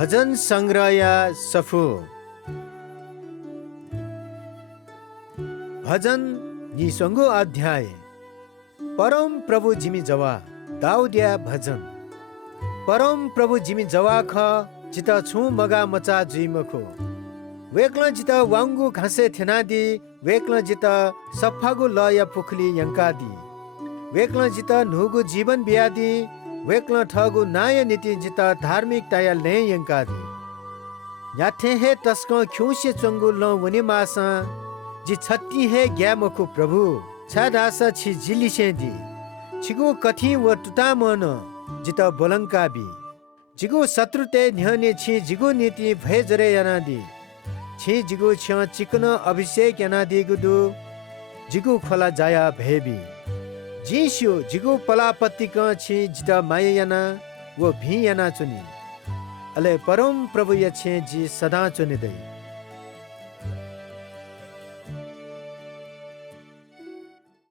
भजन संग्रह या सफु भजन निसंगो अध्याय परम प्रभु जिमी जवा दाउदिया भजन परम प्रभु जिमी जवा ख जित छु मगा मचा जुइमखो वेक्ल जित वांगु घासे थेनादी वेक्ल जित सफागु लय पुखली यंकादी वेक्ल जित नुगु जीवन बियादी वेक्ल ठगु नाय नीति जित धार्मिकताया ले यंकादी याथे हे तस्क ख्युसे चंगु ल वनि मासा जि छत्ती हे ग्यामखु प्रभु छादासा छि जिलिसेदी छिगु कथि व टुटा मन जित बोलंकाबी जिगु शत्रुते न्हने छि जिगु नीति भय जरे यानादी छि जिगु छ चिकन अभिषेक यानादी गुदु जिगु खोला जाया भेबी जिसु जिगु पलापत्ति क छि जित माया याना वो भी याना चुनी अले परम प्रभु या छे जी सदा चुनि दई